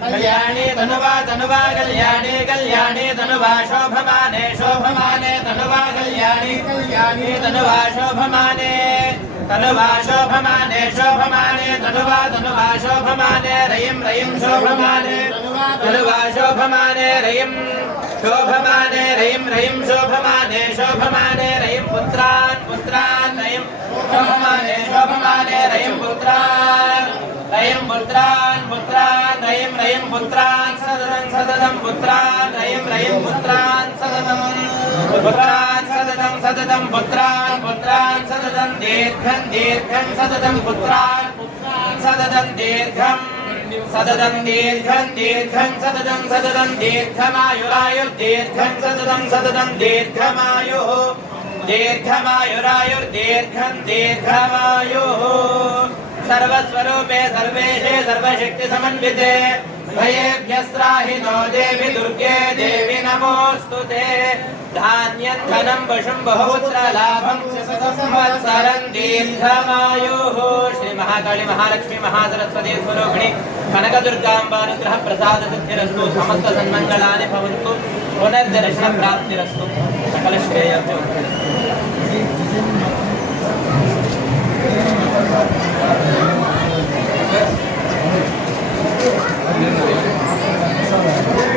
कल्याणी तनुवा तनुवा कल्याणी कल्याणी तनुवा शोभमाने शोभमाने तनुवा कल्याणी कल्याणी तनुवा शोभमाने तनुवा शोभमाने शोभमाने तनुवा तनुवा शोभमाने रयिं रयिं शोभमाने तनुवा शोभमाने रयिं शोभमाने रयिं रयिं शोभमाने शोभमाने रयिं पुत्रान् पुत्रान् रयिं शोभमाने शोभमाने रयिं पुत्रान् रयिं पुत्रान् पुत्रान् रयिं रयिं पुत्रान् सदनं सदनं पुत्रान् रयिं रयिं पुत्रान् सदनं पुत्रान् सदनं सदनं पुत्रान् पुत्रान् सदनं दीर्घं दीर्घं सदनं पुत्रान् सदनं दीर्घं सदनं दीर्घं दीर्घं सदनं सदनं दीर्घमायुरायुर्दीर्घं सदनं सदनं दीर्घमायुः दीर्घमायुरायुर्दीर्घं दीर्घमायुः सर्वस्वरूपे सर्वेशे सर्वशक्ति समन्विते भयेभ्यस्त्राहि नो देवि दुर्गे देवि नमोऽस्तुते धान्यं धनं पशुं बहुपुत्र लाभं संवत्सरं दीर्घमायुः श्री महाकाली महालक्ष्मी महासरस्वती स्वरूपिणी कनकदुर्गाम्बानुग्रह प्रसाद सिद्धिरस्तु समस्त सन्मंगलानि भवन्तु पुनर्दर्शन प्राप्तिरस्तु सकल श्रेयः